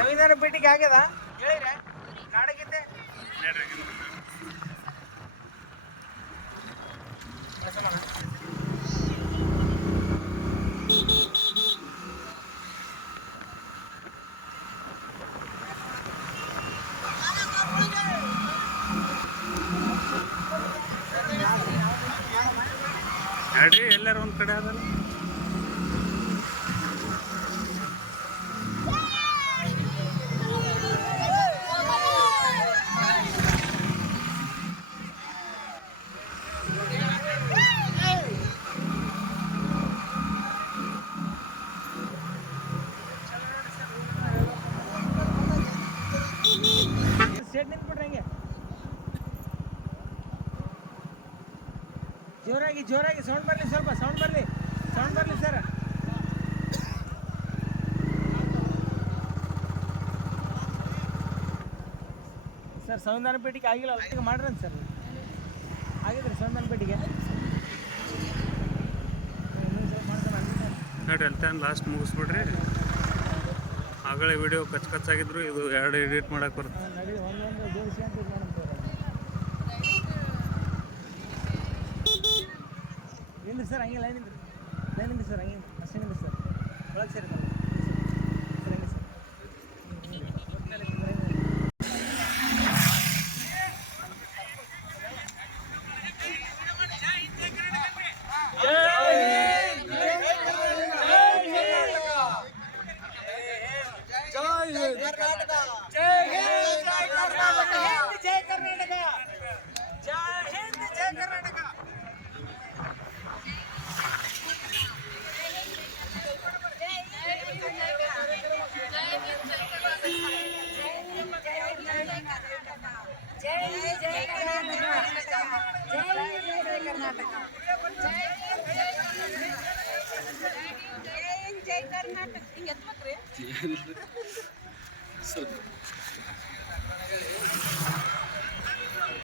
ಸಂವಿಧಾನ ಪೀಠಿಗೆ ಆಗ್ಯದ? ಹೇಳಿದ್ರೆ ನಾಡಗಿದ್ದೆ ಹೇಳ್ರಿ ಎಲ್ಲಾರ ಒಂದ್ ಕಡೆ ಅದಲ್ಲ ಜೋರಾಗಿ ಜೋರಾಗಿ ಸೌಂಡ್ ಬರಲಿ ಸ್ವಲ್ಪ ಸೌಂಡ್ ಬರಲಿ ಸೌಂಡ್ ಬರಲಿ ಸರ್ ಸರ್ ಸಂವಿಧಾನ ಪೇಟಿಗೆ ಆಗಿಲ್ಲ ಈಗ ಮಾಡ್ರಿ ಸರ್ ಆಗಿದ್ರಿ ಸಂವಿಧಾನ ಪೇಟಿಗೆ ನೋಡ್ರಿ ಅಲ್ಲಿ ಲಾಸ್ಟ್ ಮುಗಿಸ್ಬಿಡ್ರಿ. ಆಗಲೇ ವಿಡಿಯೋ ಕಚ್ ಕಚ್ಚಾಗಿದ್ರು ಇದು ಎರಡು ಎಡಿಟ್ ಮಾಡಕ್ ಬರುತ್ತೆ. ಸರ್ ಹಂಗೆ ಲೈನ್ ಸರ್ ಹಂಗೆ ಅಷ್ಟೇ ಸರ್. ಒಳಗೆ ಸೇರಿ ಜೈ ಜೈ ಕರ್ನಾಟಕ ಜೈ ಜೈ ಕರ್ನಾಟಕ ಜೈ ಜೈ ಕರ್ನಾಟಕ ಹಿಂಗೆ ಎತ್ಬೇಕ್ರಿ ಸ್ವಲ್ಪ